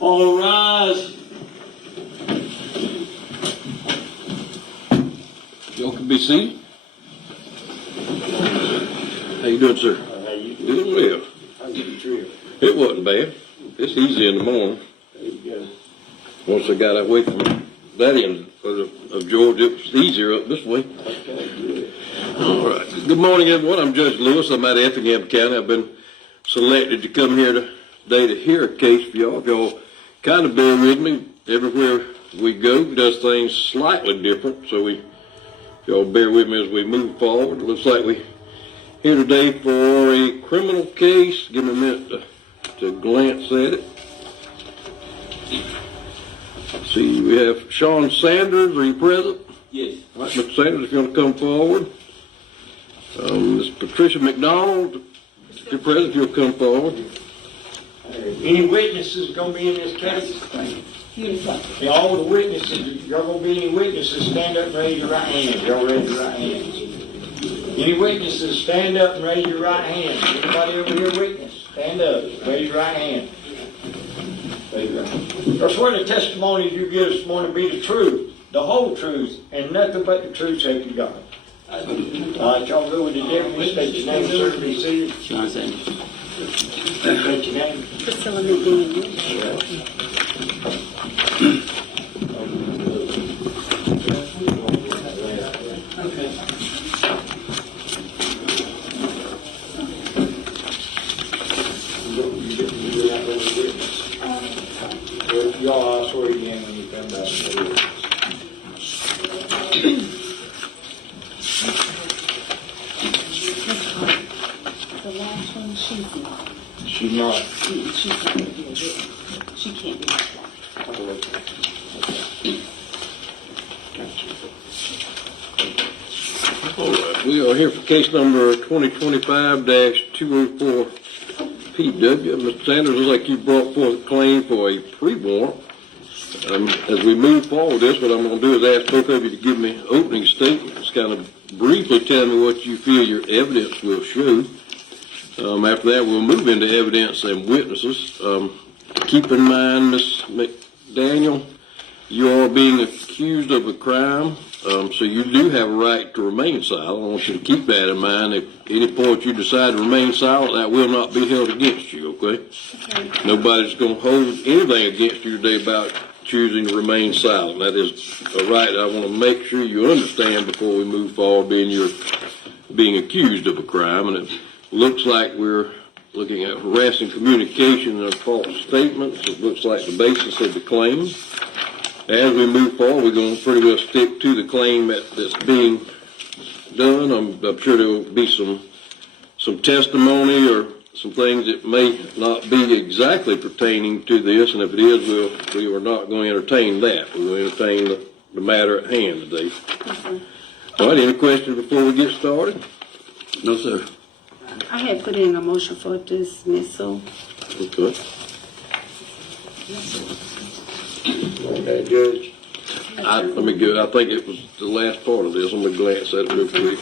All rise. Y'all can be seated. How you doing, sir? How you Doing well. How's your trip? It wasn't bad. It's easy in the morning. There you go. Once I got away from that end of Georgia, it was easier up this way. Okay, good. All right. Good morning, everyone. I'm Judge Lewis. I'm out of Effingham County. I've been selected to come here today to hear a case for y'all. If y'all kind of bear with me, everywhere we go does things slightly different. So y'all bear with me as we move forward. It looks like we here today for a criminal case. Give me a minute to glance at it. Let's see, we have Sean Sanders. Are you present? Yes. All right, Mr. Sanders, if you want to come forward. Ms. Patricia McDonald, if you're present, if you'll come forward. Any witnesses gonna be in this case? Yeah, all the witnesses, y'all gonna be any witnesses, stand up and raise your right hand. Y'all raise your right hand. Any witnesses, stand up and raise your right hand. Anybody over here witness? Stand up, raise your right hand. Raise your right hand. I swear the testimony you give this morning be the truth, the whole truth, and nothing but the truth, so you God. All right, y'all go with the deputy, state your name, sir, be seated. Sean Sanders. State your name. Priscilla McDaniel. Y'all, I swear again when you come back. The last one, she's not. She's not. She's not going to be a witness. She can't be a All right, we are here for case number 2025-204 PW. Mr. Sanders, looks like you brought forth a claim for a pre-warrant. As we move forward this, what I'm going to do is ask both of you to give me opening statements, kind of briefly tell me what you feel your evidence will show. After that, we'll move into evidence and witnesses. Keep in mind, Ms. McDaniel, you are being accused of a crime, so you do have a right to remain silent. I want you to keep that in mind. If at any point you decide to remain silent, that will not be held against you, okay? Nobody's going to hold anything against you today about choosing to remain silent. That is a right I want to make sure you understand before we move forward, you're being accused of a crime. And it looks like we're looking at harassing communication and false statements. It looks like the basis of the claim. As we move forward, we're going to pretty well stick to the claim that's being done. I'm sure there will be some testimony or some things that may not be exactly pertaining to this, and if it is, we are not going to entertain that. We're going to entertain the matter at hand today. All right, any questions before we get started? No, sir. I had put in a motion for dismissal. Okay. Okay, Judge. Let me go. I think it was the last part of this. I'm going to glance at it real quick.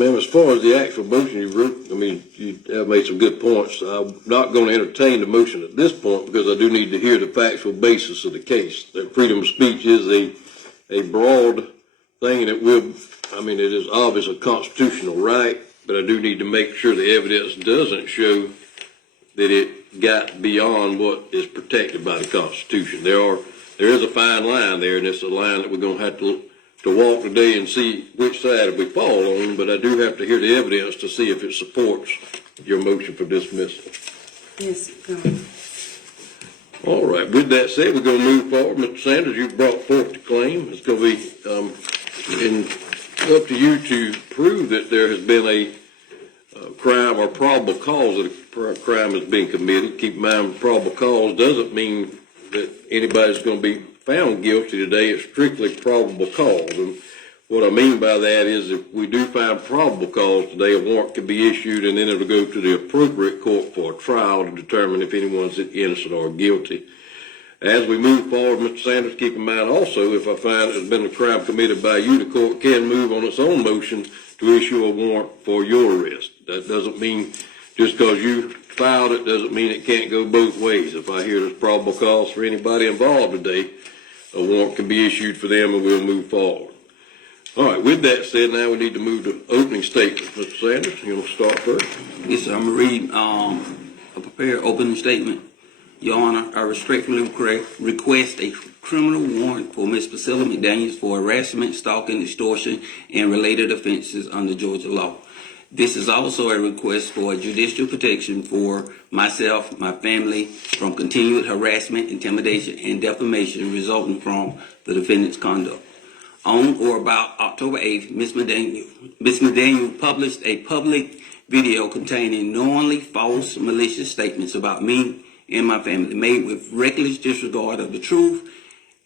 Ma'am, as far as the actual motion you wrote, I mean, you have made some good points. I'm not going to entertain the motion at this point because I do need to hear the factual basis of the case. That freedom of speech is a broad thing that it is obviously a constitutional right, but I do need to make sure the evidence doesn't show that it got beyond what is protected by the Constitution. There is a fine line there, and it's a line that we're going to have to walk today and see which side we fall on, but I do have to hear the evidence to see if it supports your motion for dismissal. Yes, All right, with that said, we're going to move forward. Mr. Sanders, you brought forth the claim. It's going to be up to you to prove that there has been a crime or probable cause that a crime has been committed. Keep in mind, probable cause doesn't mean that anybody's going to be found guilty today. It's strictly probable cause. And what I mean by that is if we do find probable cause today, a warrant can be issued and then it'll go to the appropriate court for a trial to determine if anyone's innocent or guilty. As we move forward, Mr. Sanders, keep in mind also, if I find there's been a crime committed by you, the court can move on its own motion to issue a warrant for your arrest. That doesn't mean just because you filed it doesn't mean it can't go both ways. If I hear there's probable cause for anybody involved today, a warrant can be issued for them and we'll move forward. All right, with that said, now we need to move to opening statements. Mr. Sanders, you want to start first? Yes, sir. I'm going to read a prepared opening statement. Your Honor, I respectfully request a criminal warrant for Ms. Priscilla McDaniels for harassment, stalking, extortion, and related offenses under Georgia law. This is also a request for judicial protection for myself, my family, from continued harassment, intimidation, and defamation resulting from the defendant's conduct. On or about October 8th, Ms. McDaniel published a public video containing knowingly false, malicious statements about me and my family, made with reckless disregard of the truth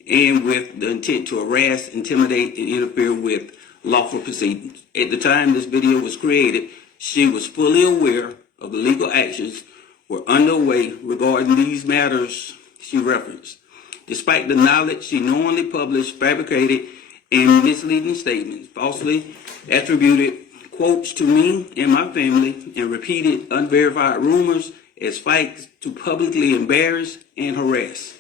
and with the intent to harass, intimidate, and interfere with lawful proceedings. At the time this video was created, she was fully aware of the legal actions were underway regarding these matters she referenced. Despite the knowledge, she knowingly published fabricated and misleading statements, falsely attributed quotes to me and my family, and repeated unverified rumors as facts to publicly embarrass and harass.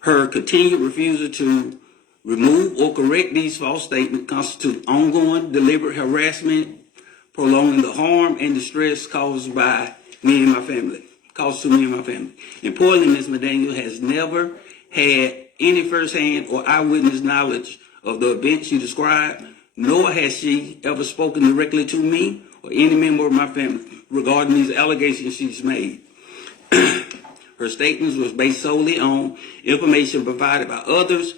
Her continued refusal to remove or correct these false statements constitute ongoing deliberate harassment, prolonging the harm and distress caused by me and my family. Importantly, Ms. McDaniel has never had any firsthand or eyewitness knowledge of the event she described, nor has she ever spoken directly to me or any member of my family regarding these allegations she's made. Her statements was based solely on information provided by others,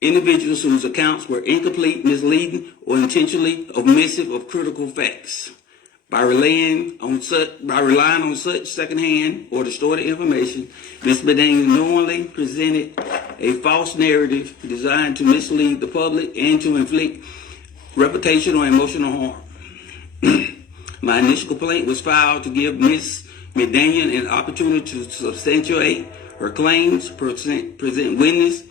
individuals whose accounts were incomplete, misleading, or intentionally omissive of critical facts. By relying on such secondhand or distorted information, Ms. McDaniel knowingly presented a false narrative designed to mislead the public and to inflict reputational and emotional harm. My initial complaint was filed to give Ms. McDaniel an opportunity to substantiate her claims, present witness,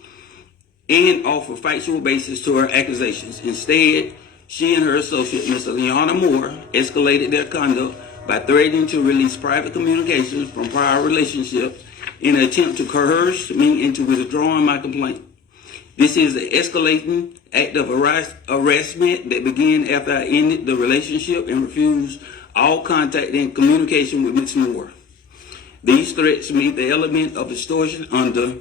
and offer factual basis to her accusations. Instead, she and her associate, Ms. Leona Moore, escalated their conduct by threatening to release private communications from prior relationships in an attempt to coerce me into withdrawing my complaint. This is an escalating act of harassment that began after I ended the relationship and refused all contact and communication with Ms. Moore. These threats meet the element of extortion under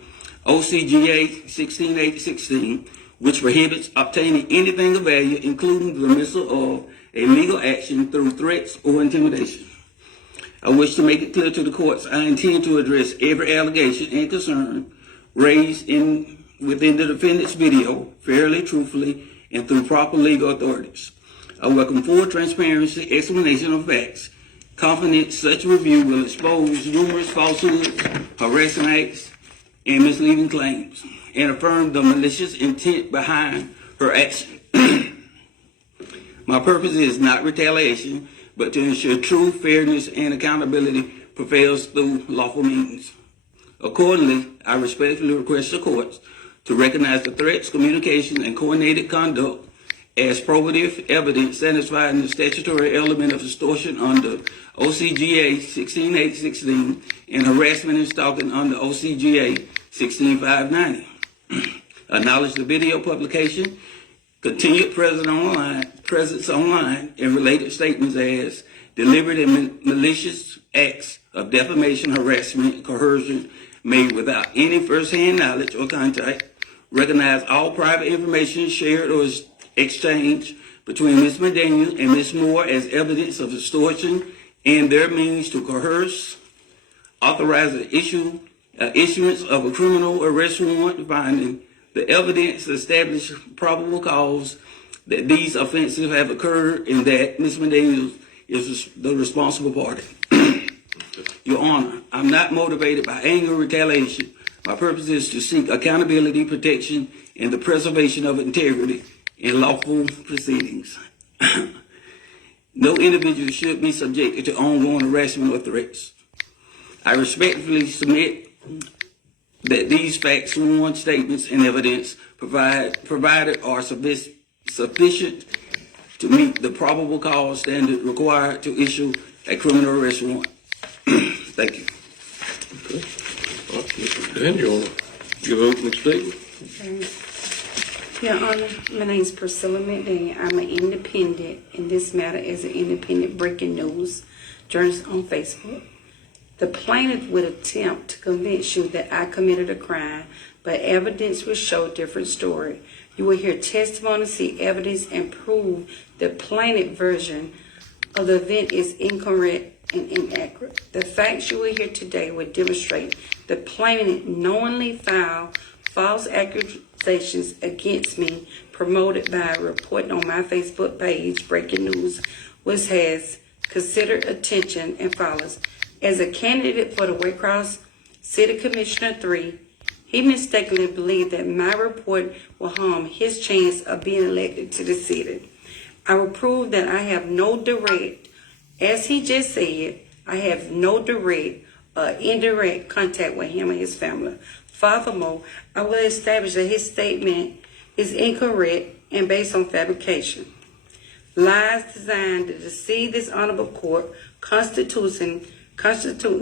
OCGA 16-8-16, which prohibits obtaining anything of value, including the dismissal of a legal action through threats or intimidation. I wish to make it clear to the courts I intend to address every allegation and concern raised within the defendant's video fairly, truthfully, and through proper legal authorities. I welcome full transparency, explanation of facts, confident such review will expose numerous falsehoods, harassing acts, and misleading claims, and affirm the malicious intent behind her action. My purpose is not retaliation, but to ensure true fairness and accountability prevails through lawful means. Accordingly, I respectfully request the courts to recognize the threats, communication, and coordinated conduct as probative evidence satisfying the statutory element of extortion under OCGA 16816 and harassment and stalking under OCGA 16590. Acknowledge the video publication, continued presence online, and related statements as deliberate and malicious acts of defamation, harassment, and coercion made without any first-hand knowledge or contact. Recognize all private information shared or exchanged between Ms. McDaniel and Ms. Moore as evidence of extortion and their means to coerce. Authorize the issuance of a criminal arrest warrant finding the evidence establish probable cause that these offenses have occurred and that Ms. McDaniel is the responsible party. Your Honor, I'm not motivated by anger or retaliation. My purpose is to seek accountability, protection, and the preservation of integrity in lawful proceedings. No individual should be subjected to ongoing harassment or threats. I respectfully submit that these facts, sworn statements, and evidence provided are sufficient to meet the probable cause standard required to issue a criminal arrest warrant. Thank you. Dan, you want to give an opening statement? Your Honor, my name is Priscilla McDaniel. I'm an independent in this matter as an independent breaking news journalist on Facebook. The plaintiff would attempt to convince you that I committed a crime, but evidence will show a different story. You will hear testimony, see evidence, and prove the plaintiff version of the event is incorrect and inaccurate. The facts you will hear today will demonstrate the plaintiff knowingly filed false accusations against me, promoted by reporting on my Facebook page, Breaking News, which has considered attention and follows. As a candidate for the Waycross City Commissioner 3, he mistakenly believed that my report will harm his chance of being elected to the city. I will prove that I have no direct, as he just said, I have no direct or indirect contact with him and his family. Furthermore, I will establish that his statement is incorrect and based on fabrication. Lies designed to deceive this honorable court, constituting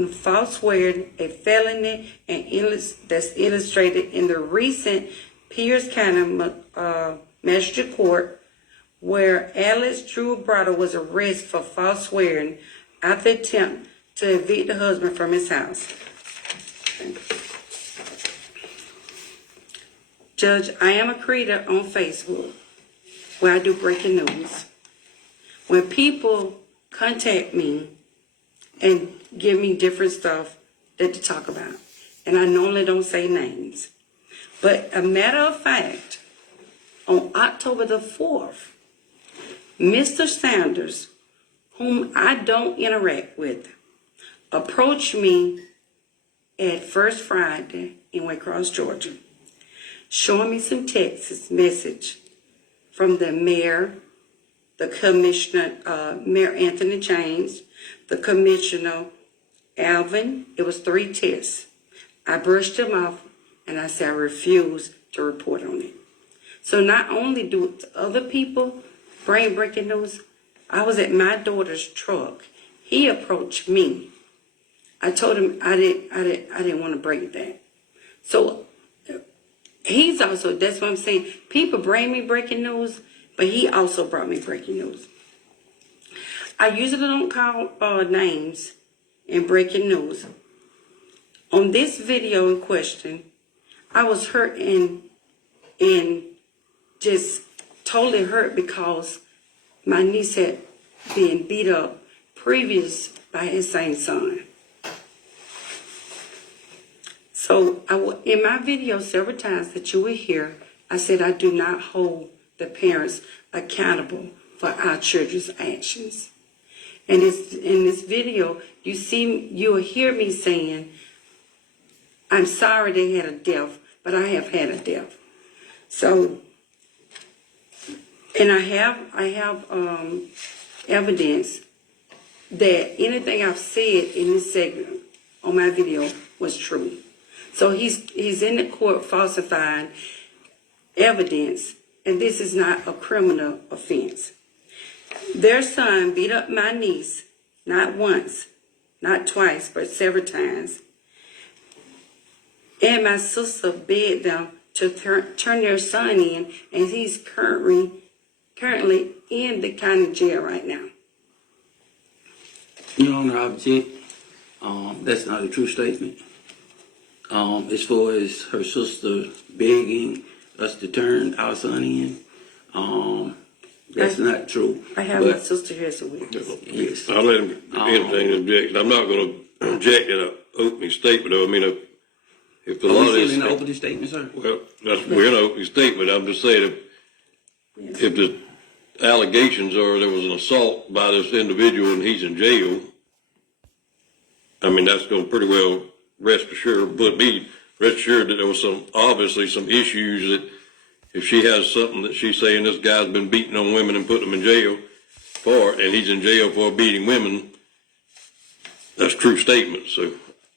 false swearing a felony and that's illustrated in the recent Pierce County Magistrate Court, where Alex Drew Brother was arrested for false swearing after attempt to evict the husband from his house. Judge, I am a creator on Facebook where I do breaking news. When people contact me and give me different stuff that to talk about, and I normally don't say names, but a matter of fact, on October the 4th, Mr. Sanders, whom I don't interact with, approached me at First Friday in Waycross, Georgia, showing me some text message from the mayor, the commissioner, Mayor Anthony James, the commissioner, Alvin. It was 3 texts. I brushed them off and I said I refuse to report on it. So not only do other people bring breaking news, I was at my daughter's truck. He approached me. I told him I didn't want to break that. So he's also, that's what I'm saying. People bring me breaking news, but he also brought me breaking news. I usually don't call names in breaking news. On this video in question, I was hurt and just totally hurt because my niece had been beat up previous by his same son. So in my video several times that you will hear, I said I do not hold the parents accountable for our children's actions. And in this video, you'll hear me saying, I'm sorry they had a death, but I have had a death. So, and I have evidence that anything I've said in this segment on my video was true. So he's in the court falsifying evidence, and this is not a criminal offense. Their son beat up my niece, not once, not twice, but several times. And my sister begged them to turn their son in, and he's currently in the county jail right now. Your Honor, I object. That's not a true statement. As far as her sister begging us to turn our son in, that's not true. I have my But, sister here as a witness. yes. I'll let him entertain an objection. I'm not gonna object in an opening statement, though. I mean, if the Are law we still is, in the opening statement, sir? well, we're in an opening statement. I'm just saying, if the allegations are there was an assault by this individual and he's in jail, I mean, that's gonna pretty well rest assured that there was obviously some issues that if she has something that she's saying this guy's been beating on women and putting them in jail for, and he's in jail for beating women, that's a true statement, so.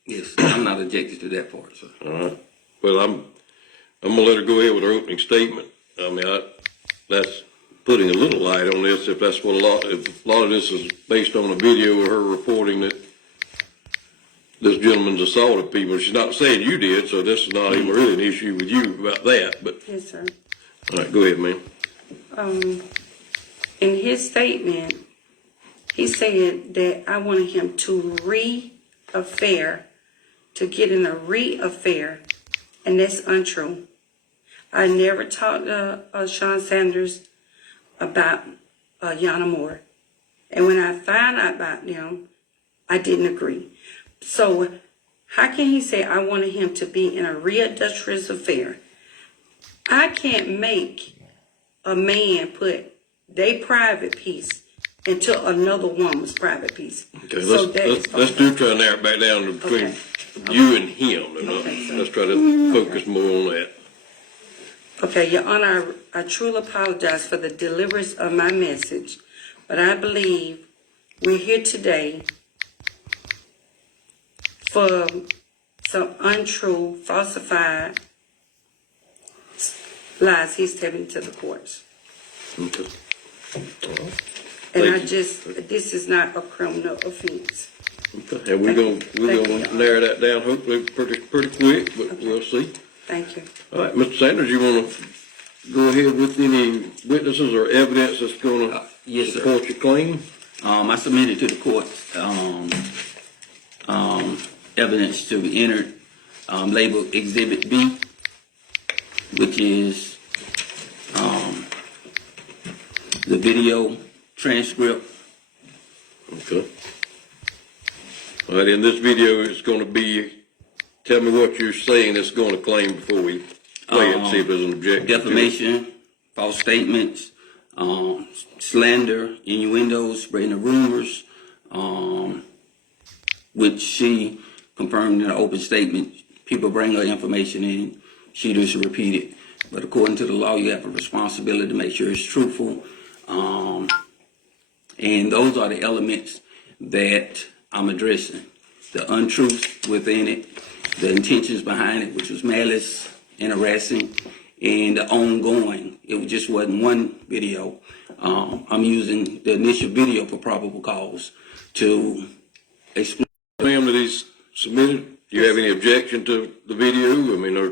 Yes, I'm not objecting to that part, sir. All right. Well, I'm gonna let her go ahead with her opening statement. I mean, that's putting a little light on this. If that's what if a lot of this is based on a video of her reporting that this gentleman's assaulted people. She's not saying you did, so this is not even really an issue with you about that. But Yes, sir. all right, go ahead, ma'am. In his statement, he said that I wanted him to get in a re-affair, and that's untrue. I never talked to Sean Sanders about Yana Moore, and when I found out about them, I didn't agree. So how can he say I wanted him to be in a re-adulterous affair? I can't make a man put their private piece into another woman's private piece. Okay, So let's do try to narrow it back down to between you and him. And let's try to focus more on that. Okay, Your Honor, I truly apologize for the deliverance of my message, but I believe we're here today for some untrue, falsified lies he's telling to the courts. Okay. And Thank you. this is not a criminal offense. Okay. And we're gonna narrow that down hopefully pretty quick, but we'll see. Thank you. All right, Mr. Sanders, you want to go ahead with any witnesses or evidence that's going to Yes, sir. support your claim? I submitted to the court evidence to be entered, labeled Exhibit B, which is the video transcript. Okay. All right, in this video, it's going to be, tell me what you're saying that's going to claim before we play it and see if there's an objection. to it. Defamation, false statements, slander, innuendos, spreading of rumors, which she confirmed in an open statement. People bring her information in, she just repeat it. But according to the law, you have a responsibility to make sure it's truthful. And those are the elements that I'm addressing. The untruth within it, the intentions behind it, which was malice and harassing, and the ongoing. It just wasn't one video. I'm using the initial video for probable cause to explain. Ma'am, that he's submitted, do you have any objection to the video? I mean, or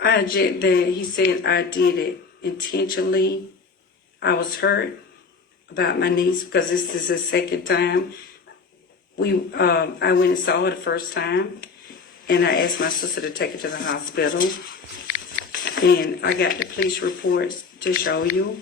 I object that he said I did it intentionally. I was hurt about my niece because this is the second time. I went and saw her the first time, and I asked my sister to take her to the hospital. And I got the police reports to show you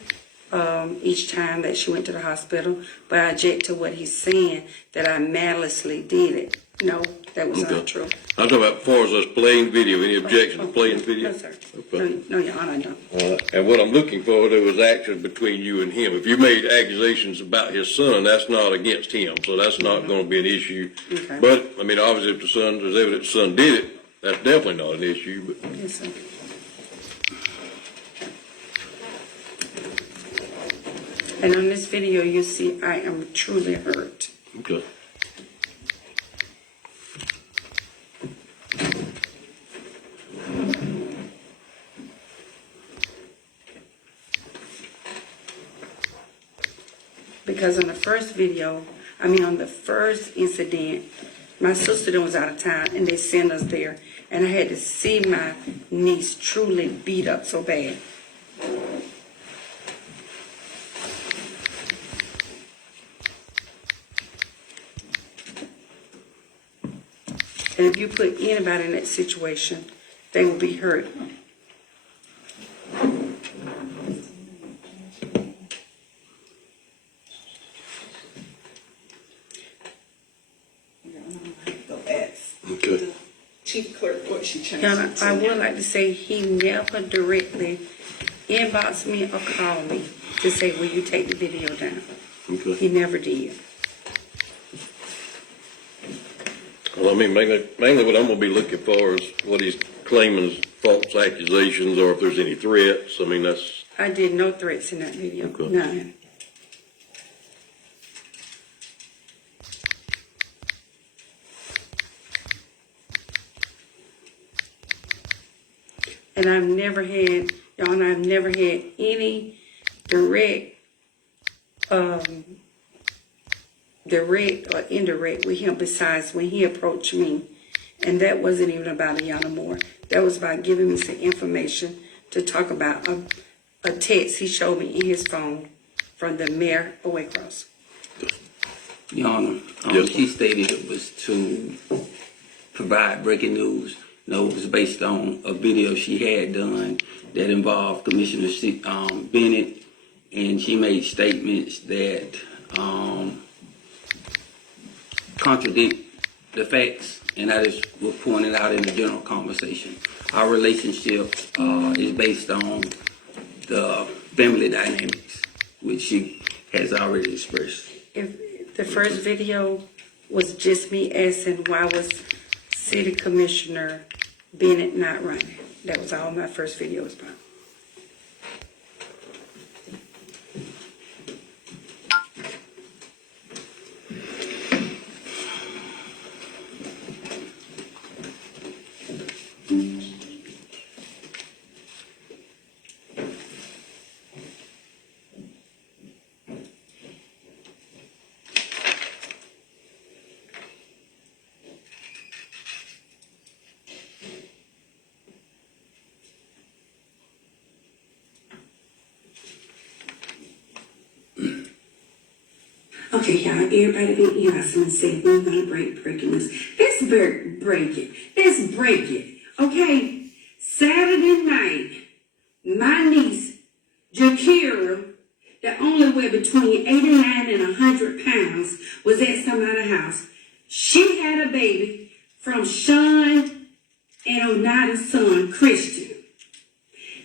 each time that she went to the hospital. But I object to what he's saying, that I maliciously did it. No, that was not true. I'm talking about as far as us playing video, any objection to playing video? No, sir. Okay. No, Your Honor, no. And what I'm looking for, there was action between you and him. If you made accusations about his son, that's not against him, so that's not going to be an issue. Okay. But, I mean, obviously, if there's evidence the son did it, that's definitely not an issue, but. Yes, sir. And on this video, you see I am truly hurt. Okay. Because on the first video, on the first incident, my sister was out of town and they sent us there. And I had to see my niece truly beat up so bad. And if you put anybody in that situation, they will be hurt. Okay. Chief Clerk, what she changed Yana, it to. I would like to say he never directly inboxed me or called me to say, will you take the video down? Okay. He never did. Well, mainly what I'm gonna be looking for is what he's claiming is false accusations, or if there's any threats. That's, I did no threats in that video, Okay. none. And I've never had any direct or indirect with him besides when he approached me. And that wasn't even about Ayanna Moore. That was about giving me some information to talk about a text he showed me in his phone from the mayor of Waycross. Your Honor, Yes, she stated it was to provide breaking news. No, it was based on a video she had done that involved Commissioner Bennett, and she made statements that contradict the facts, and that is was pointed out in the general conversation. Our relationship is based on the family dynamics, which she has already expressed. If the first video was just me asking why was City Commissioner Bennett not running. That was all my first video was about. Okay, y'all, everybody been asking and said we're gonna breaking news. Let's break it. Let's break it. Okay? Saturday night, my niece, Jakira, that only weighed between 89 and 100 pounds, was at somebody's house. She had a baby from Sean and Onata's son, Christian.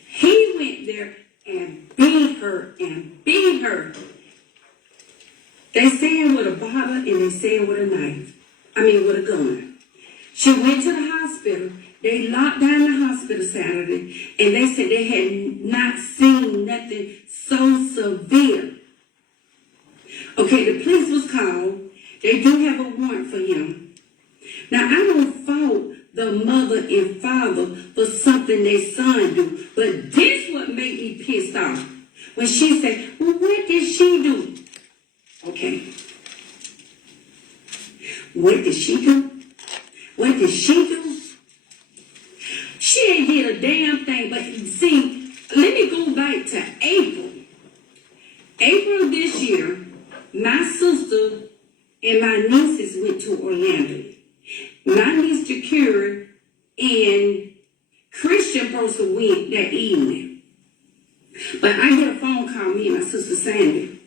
He went there and beat her and beat her. They saying with a bottle and they saying with a knife. With a gun. She went to the hospital. They locked down the hospital Saturday and they said they had not seen nothing so severe. Okay, the police was called. They do have a warrant for him. Now, I don't fault the mother and father for something their son do, but this what made me pissed off. When she said, well, what did she do? Okay. What did she do? What did she do? She ain't did a damn thing, but see, let me go back to April. April this year, my sister and my nieces went to Orlando. My niece Jakira and Christian supposed to went that evening. But I get a phone call, me and my sister Sandy,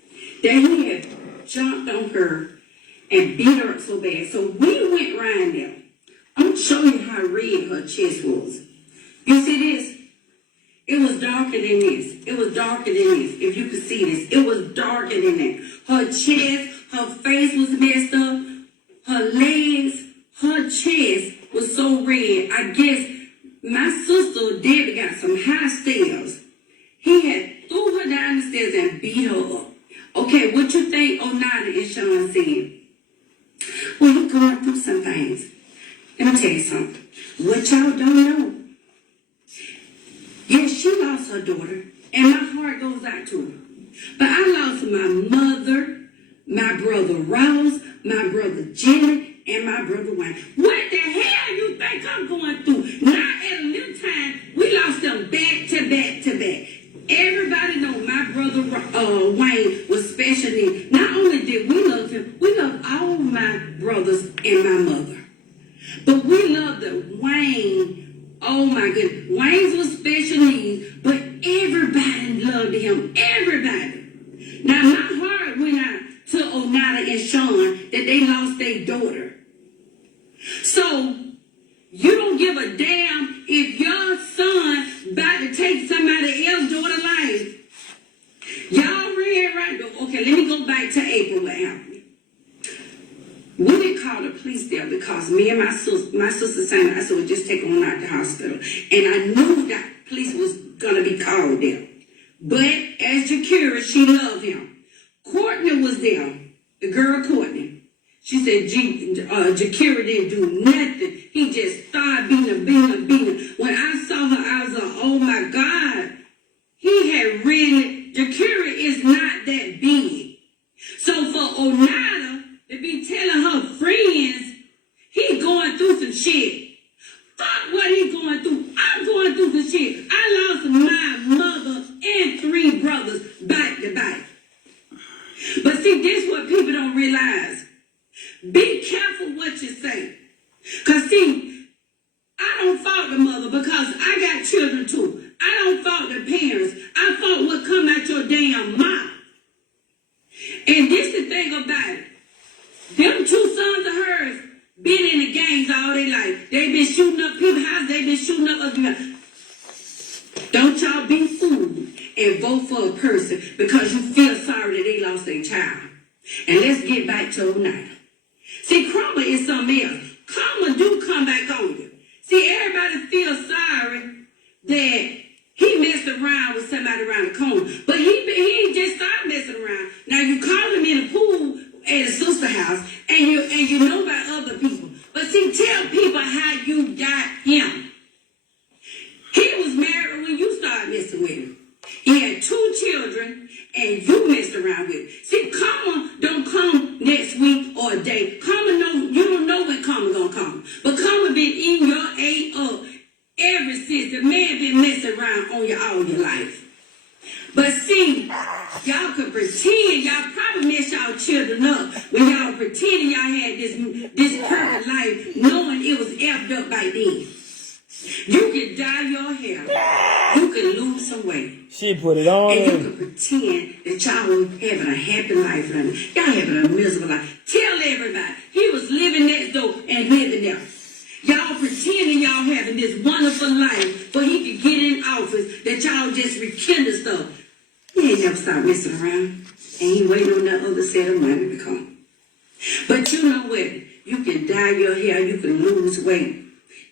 that he had jumped on her and beat her up so bad. So we went around there. I'm going to show you how red her chest was. You see this? It was darker than this. It was darker than this. If you could see this, it was darker than that. Her chest, her face was messed up. Her legs, her chest was so red. I guess my sister Debbie got some high stairs. He had threw her down the stairs and beat her up. Okay, what you think Onata and Sean said? Well, you're going through some things. Let me tell you something. What y'all don't know. Yes, she lost her daughter, and my heart goes out to her. But I lost my mother, my brother Ross, my brother Jimmy, and my brother Wayne. What the hell you think I'm going through? Now at a little time, we lost them back to back to back. Everybody know my brother Wayne was special needs. Not only did we love him, we loved all my brothers and my mother. But we loved Wayne. Oh my goodness. Wayne's was special needs, but everybody loved him. Everybody. Now my heart went out to Onata and Sean that they lost their daughter. So you don't give a damn if your son about to take somebody else's daughter's life. Y'all read right? Okay, let me go back to April what happened. We didn't call the police there because me and my sister saying I said, well, just take him out to the hospital. And I knew that police was gonna be called there. But as Jakira, she loved him. Courtney was there, the girl Courtney. She said Jakira didn't do nothing. He just started beating her. When I saw her, I was like, oh my God. He had really, Jakira is not that big. So for Onata to be telling her friends he going through some shit. Fuck what he going through. I'm going through some shit. I lost my mother and 3 brothers back to back. But see, this is what people don't realize. Be careful what you say. Because see, I don't fault the mother because I got children too. I don't fault the parents. I fault what come out your damn mouth. And this is the thing about it. Them 2 sons of hers been in the gangs all their life. They been shooting up people's houses. They been shooting up other people. Don't y'all be fooled and vote for a person because you feel sorry that they lost their child. And let's get back to Onata. See, karma is something else. Karma do come back on you. See, everybody feels sorry that he messed around with somebody around the corner. But he ain't just started messing around. Now, you call him in the pool at his sister's house, and you know about other people. But see, tell people how you got him. He was married when you started messing with him. He had 2 children, and you messed around with him. See, karma don't come next week or a day. Karma, you don't know when karma gonna come. But karma been in your age up ever since the man been messing around on you all your life. But see, y'all could pretend, y'all probably messed y'all children up when y'all pretending y'all had this perfect life knowing it was effed up by then. You could dye your hair. You could lose some weight. She put it on. And you could pretend that y'all were having a happy life, honey. Y'all having a miserable life. Tell everybody he was living next door and living there. Y'all pretending y'all having this wonderful life, but he could get in office that y'all just rekindle stuff. He ain't never stopped messing around. And he waiting on that other set of money to come. But you know what? You can dye your hair, you can lose weight.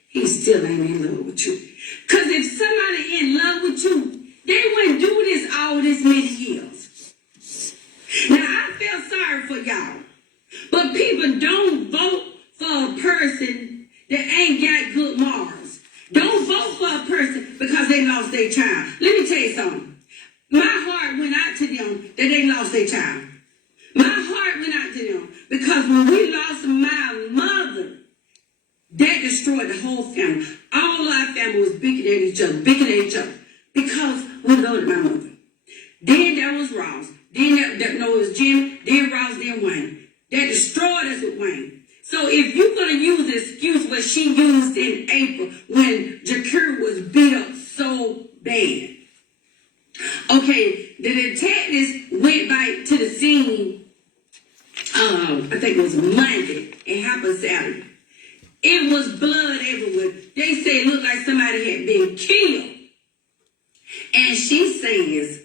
He still ain't in love with you. Because if somebody in love with you, they wouldn't do this all this many years. Now, I feel sorry for y'all. But people don't vote for a person that ain't got good morals. Don't vote for a person because they lost their child. Let me tell you something. My heart went out to them that they lost their child. My heart went out to them because when we lost my mother, that destroyed the whole family. All our family was bickering at each other, because we loved my mother. Then there was Ross. Then it was Jimmy. Then Ross. Then Wayne. That destroyed us with Wayne. So if you're gonna use the excuse what she used in April when Jakir was beat up so bad. Okay, the detectives went back to the scene. I think it was Monday. It happened Saturday. It was blood everywhere. They said it looked like somebody had been killed. And she says,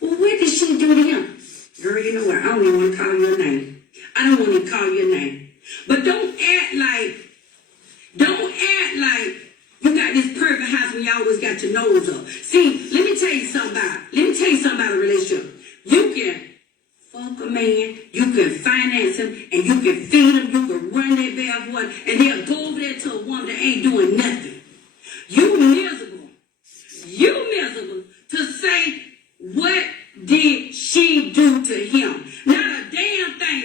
well, what did she do to him? Girl, you know what? I don't even want to call your name. I don't want to call your name. But don't act like you got this perfect house when you always got your nose up. See, let me tell you something about a relationship. You can fuck a man, you can finance him, and you can feed him, you can run their bath water, and they'll go over there to a woman that ain't doing nothing. You miserable to say, what did she do to him? Not a damn thing.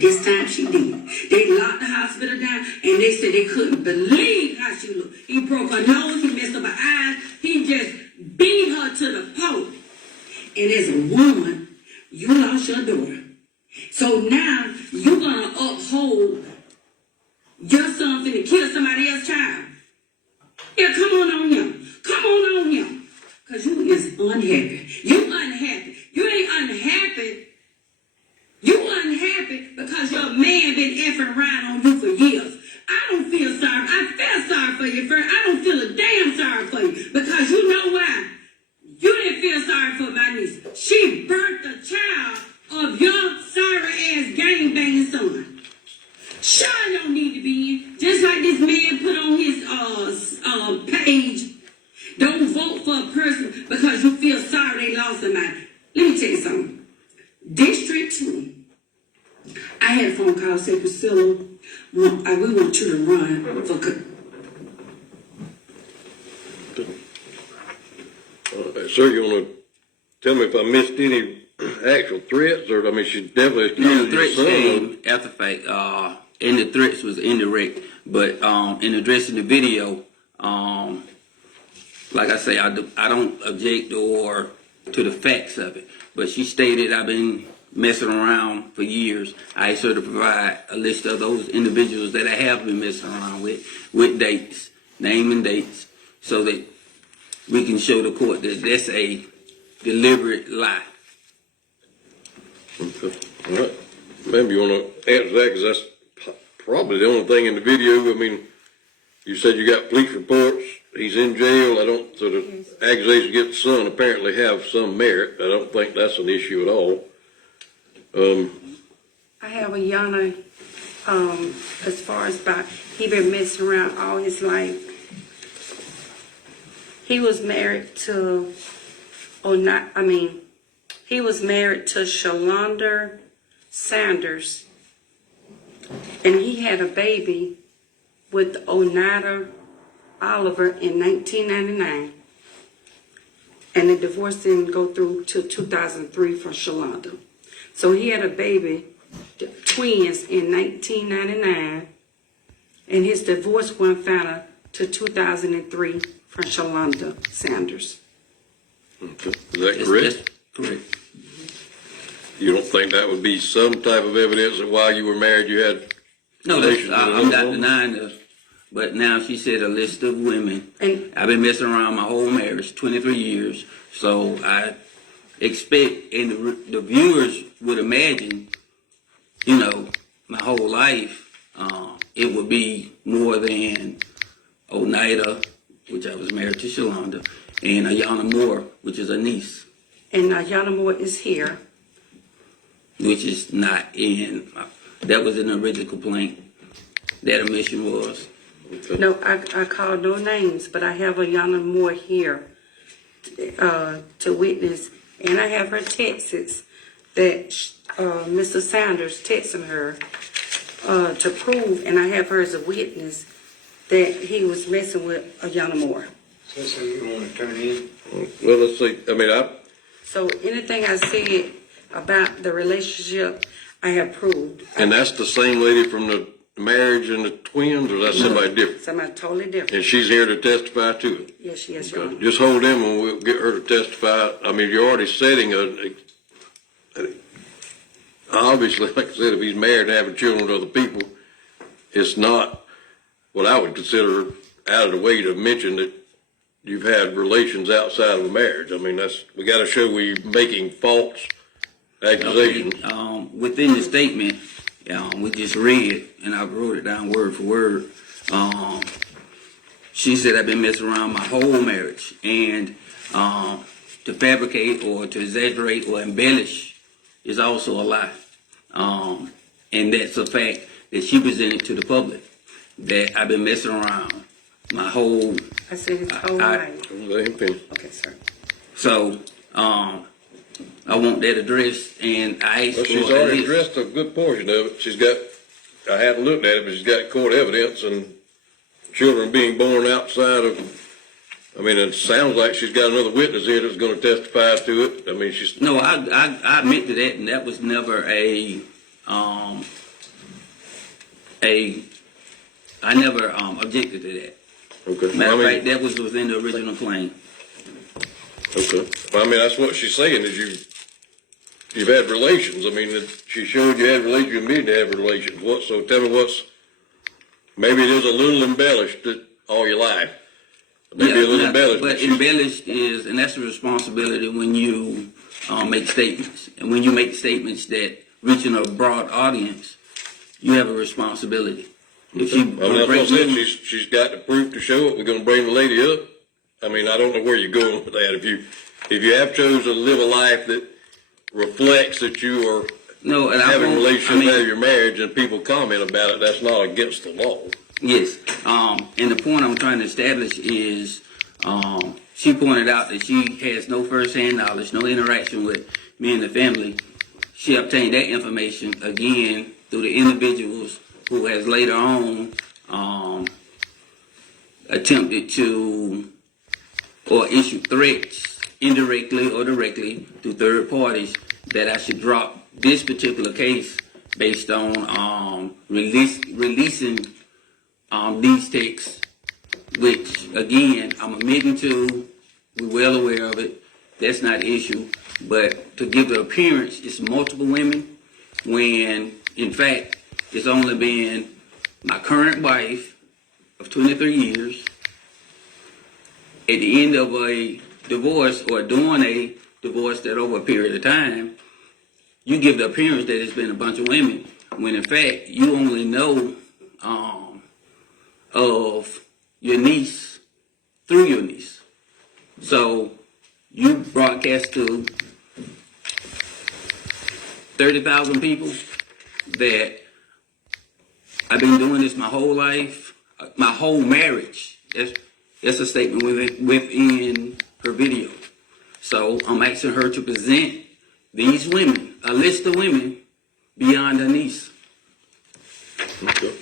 but this time she did. They locked the hospital down, and they said they couldn't believe how she looked. He broke her nose, he messed up her eyes, he just beat her to the pulp. And as a woman, you lost your daughter. So now you're gonna uphold your son finna kill somebody else's child. Yeah, come on him. Come on him. Cause you is unhappy. You unhappy. You ain't unhappy. You unhappy because your man been effing around on you for years. I don't feel sorry. I felt sorry for you first. I don't feel a damn sorry for you. Because you know why? You didn't feel sorry for my niece. She birthed a child of your sorry-ass gang-banging son. Sean don't need to be in. Just like this man put on his page, don't vote for a person because you feel sorry they lost somebody. Let me tell you something. District 2, I had a phone call saying, Priscilla, we want you to run for... Sir, you want to tell me if I missed any actual threats, or, I mean, she definitely No, accused the your threats son. came after fact, and the threats was indirect, but in addressing the video, like I say, I don't object or to the facts of it, but she stated I've been messing around for years. I asked her to provide a list of those individuals that I have been messing around with dates, name and dates, so that we can show the court that that's a deliberate lie. Okay. All right. Maybe you want to answer that, because that's probably the only thing in the video. I mean, you said you got police reports. He's in jail. So the accusations against the son apparently have some merit. I don't think that's an issue at all. I have a Yana, as far as he been messing around all his life. He was married to, he was married to Shalonda Sanders, and he had a baby with Oneida Oliver in 1999. And the divorce didn't go through till 2003 for Shalonda. So he had a baby, twins, in 1999, and his divorce wasn't final till 2003 for Shalonda Sanders. Okay. Is that correct? That's correct. You don't think that would be some type of evidence that while you were married you had No, relations with I'm another not woman? denying this. But now she said a list of women. And I've been messing around my whole marriage, 23 years. So I expect, and the viewers would imagine, my whole life, it would be more than Oneida, which I was married to Shalonda, and Ayana Moore, which is a niece, Yana Moore is here. which is not in, that was in the original complaint. That omission was. Okay. No, I called no names, but I have a Yana Moore here to witness, and I have her texts that Mr. Sanders texting her to prove, and I have her as a witness that he was messing with Yana Moore. So you want to turn in? Well, let's see. I mean, So anything I said about the relationship, I have proved. and that's the same lady from the marriage and the twins, or that's somebody different? Somebody totally different. And she's here to testify to it. Yes, she is, Your Okay. Honor. Just hold him and we'll get her to testify. I mean, you're already setting obviously, like I said, if he's married and having children with other people, it's not what I would consider out of the way to mention that you've had relations outside of a marriage. I mean, we got to show we're making false accusations. Within the statement, we just read, and I wrote it down word for word. She said I've been messing around my whole marriage, and to fabricate or to exaggerate or embellish is also a lie. And that's a fact that she presented to the public, that I've been messing around my whole. I said his whole life. Let him finish. Okay, sir. So I want that addressed, and I asked Well, for she's a already list. addressed a good portion of it. I haven't looked at it, but she's got court evidence and children being born outside of, I mean, it sounds like she's got another witness here that's going to testify to it. I mean, she's, No, I admit to that, and that was never a I never objected to that. Okay. Matter of I fact, mean, that was within the original claim. okay. Well, I mean, that's what she's saying is you've had relations. I mean, she showed you had relations. You mean to have relations. What? So tell me maybe it is a little embellished all your life. Maybe a little embellished. But embellished is, and that's the responsibility when you make statements. And when you make statements that reaching a broad audience, you have a responsibility. If you I mean, that's what I said. She's got the proof to show it. We're going to bring the lady up. I mean, I don't know where you're going with that. If you have chosen to live a life that reflects that you are having relations out of your marriage and people comment about it, that's not against the law. Yes. And the point I'm trying to establish is she pointed out that she has no first-hand knowledge, no interaction with me and the family. She obtained that information, again, through the individuals who has later on attempted to or issued threats indirectly or directly to third parties that I should drop this particular case based on releasing these texts, which again I'm admitting to. We're well aware of it. That's not the issue. But to give the appearance, it's multiple women when in fact it's only been my current wife of 23 years. At the end of a divorce or during a divorce that over a period of time, you give the appearance that it's been a bunch of women when in fact you only know of your niece through your niece. So you broadcast to 30,000 people that I've been doing this my whole life, my whole marriage. That's a statement within her video. So I'm asking her to present these women, a list of women beyond her niece. Okay.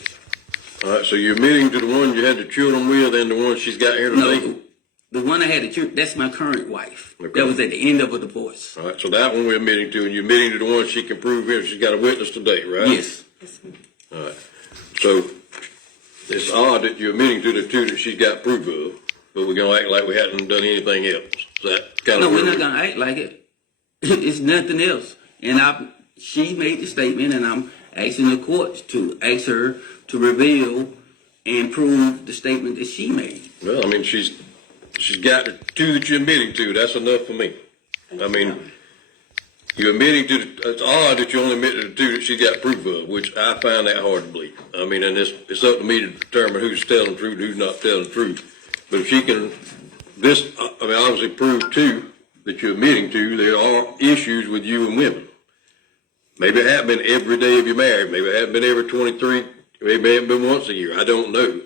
All right, so you're admitting to the one you had the children with and the one she's got here today? No, the one I had the children, that's my current wife. Okay. That was at the end of a divorce. All right, so that one we're admitting to, and you're admitting to the one she can prove here. She's got a witness today, right? Yes. All right. So it's odd that you're admitting to the two that she's got proof of, but we're going to act like we hadn't done anything else. Is that kind No, of we're not going to act like it. It's nothing else. And she made the statement, and I'm asking the courts to ask her to reveal and prove the statement that she made. Well, I mean, she's got the two that you're admitting to. That's enough for me. I mean, you're admitting to it's odd that you only admit to the two that she got proof of, which I find that hard to believe. I mean, and it's up to me to determine who's telling the truth and who's not telling the truth. But if she can, obviously prove too that you're admitting to, there are issues with you and women. Maybe it hasn't been every day of your marriage. Maybe it hasn't been every 23. Maybe it hasn't been once a year. I don't know.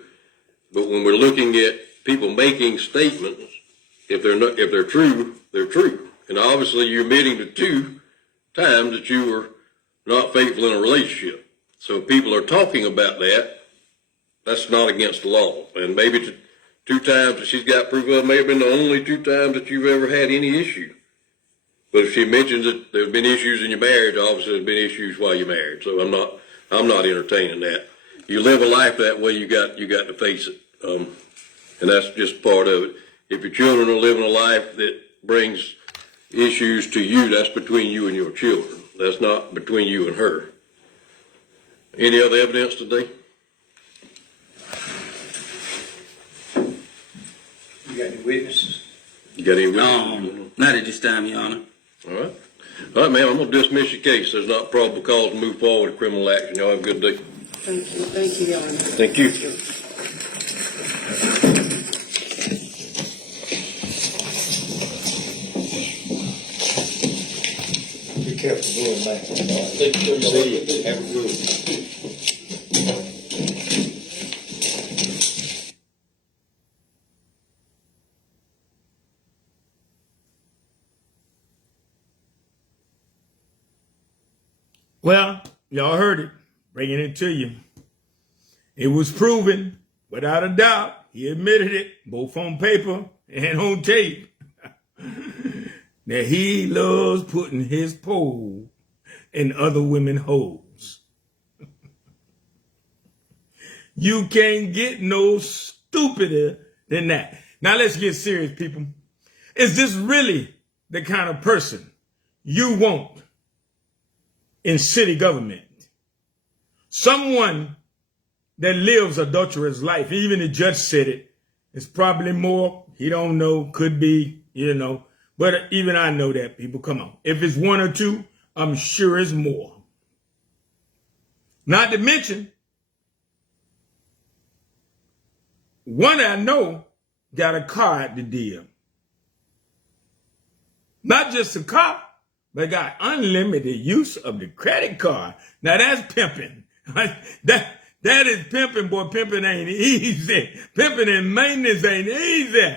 But when we're looking at people making statements, if they're true, they're true. And obviously you're admitting to 2 times that you were not faithful in a relationship. So if people are talking about that, that's not against the law. And maybe 2 times that she's got proof of may have been the only 2 times that you've ever had any issue. But if she mentions that there have been issues in your marriage, obviously there's been issues while you're married. So I'm not entertaining that. You live a life that way, you got to face it. And that's just part of it. If your children are living a life that brings issues to you, that's between you and your children. That's not between you and her. Any other evidence today? You got any witnesses? You got any witnesses? Not at this time, Your Honor. All right. All right, ma'am, I'm going to dismiss your case. There's not probable cause to move forward with criminal action. Y'all have a good day. Thank you. Thank you, Your Honor. Thank you. Be careful going back. See you. Have a good one. Well, y'all heard it. Bringing it to you. It was proven, without a doubt, he admitted it, both on paper and on tape, that he loves putting his pole in other women's holes. You can't get no stupider than that. Now let's get serious, people. Is this really the kind of person you want in city government? Someone that lives adulterous life. Even the judge said it. It's probably more. He don't know. Could be, But even I know that, people. Come on. If it's one or two, I'm sure it's more. Not to mention, one I know got a car at the deal. Not just a car, but got unlimited use of the credit card. Now that's pimping. That is pimping, boy. Pimping ain't easy. Pimping and maintenance ain't easy.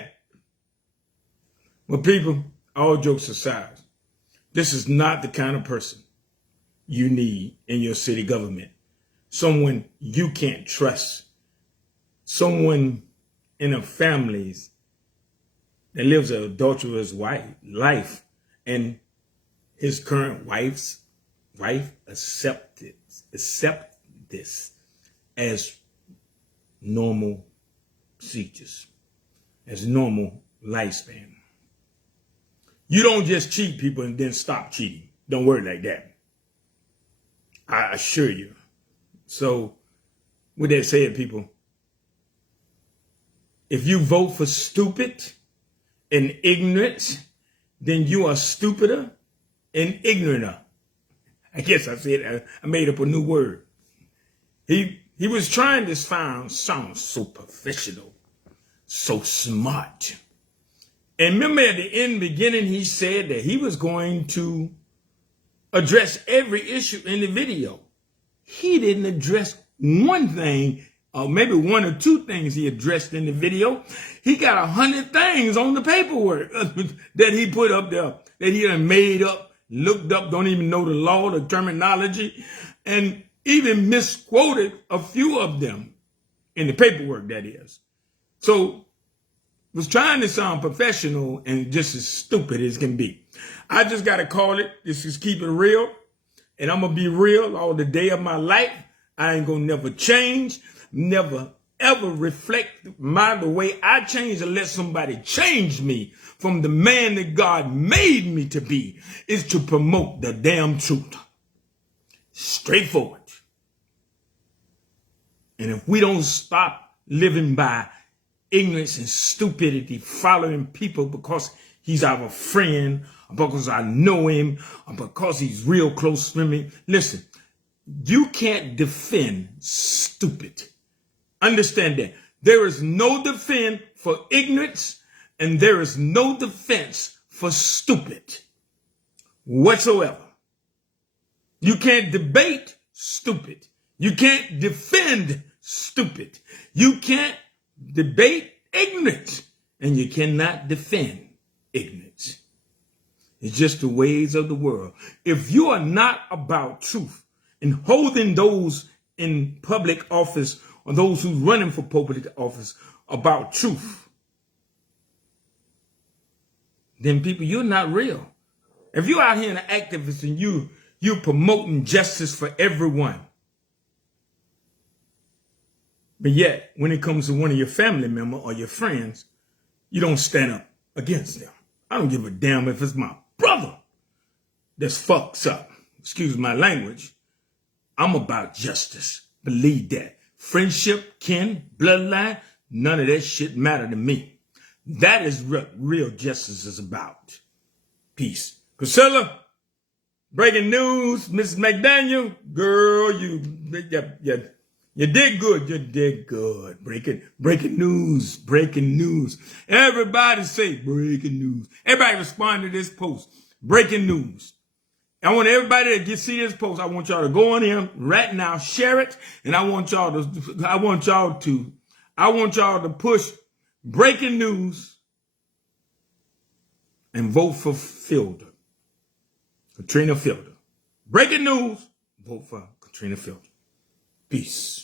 But people, all jokes aside, this is not the kind of person you need in your city government. Someone you can't trust. Someone in a family that lives an adulterous life, and his current wife accept this as normal procedures, as normal lifespan. You don't just cheat people and then stop cheating. Don't worry like that. I assure you. So, with that said, people, if you vote for stupid and ignorance, then you are stupider and ignoranter. I guess I made up a new word. He was trying to sound so professional, so smart. And remember at the beginning, he said that he was going to address every issue in the video. He didn't address one thing, or maybe one or two things he addressed in the video. He got 100 things on the paperwork that he put up there, that he done made up, looked up, don't even know the law, the terminology, and even misquoted a few of them in the paperwork, that is. So, was trying to sound professional and just as stupid as can be. I just got to call it. This is Keep It Real. And I'm going to be real all the day of my life. I ain't going to never change, never, ever reflect the way I change or let somebody change me from the man that God made me to be, is to promote the damn truth. Straightforward. And if we don't stop living by ignorance and stupidity, following people because he's our friend, or because I know him, or because he's real close to me. Listen, you can't defend stupid. Understand that. There is no defense for ignorance, and there is no defense for stupid whatsoever. You can't debate stupid. You can't defend stupid. You can't debate ignorance, and you cannot defend ignorance. It's just the ways of the world. If you are not about truth and holding those in public office or those who are running for public office about truth, then people, you're not real. If you're out here an activist and you're promoting justice for everyone, but yet, when it comes to one of your family members or your friends, you don't stand up against them. I don't give a damn if it's my brother that's fucks up. Excuse my language. I'm about justice. Believe that. Friendship, kin, bloodline, none of that shit matter to me. That is what real justice is about. Peace. Priscilla, breaking news, Mrs. McDaniel, girl, you did good. You did good. Breaking news. Everybody say breaking news. Everybody respond to this post. Breaking news. I want everybody that see this post. I want y'all to go on in right now, share it, and I want y'all to push breaking news and vote for Fielder. Katrina Fielder. Breaking news, vote for Katrina Fielder. Peace.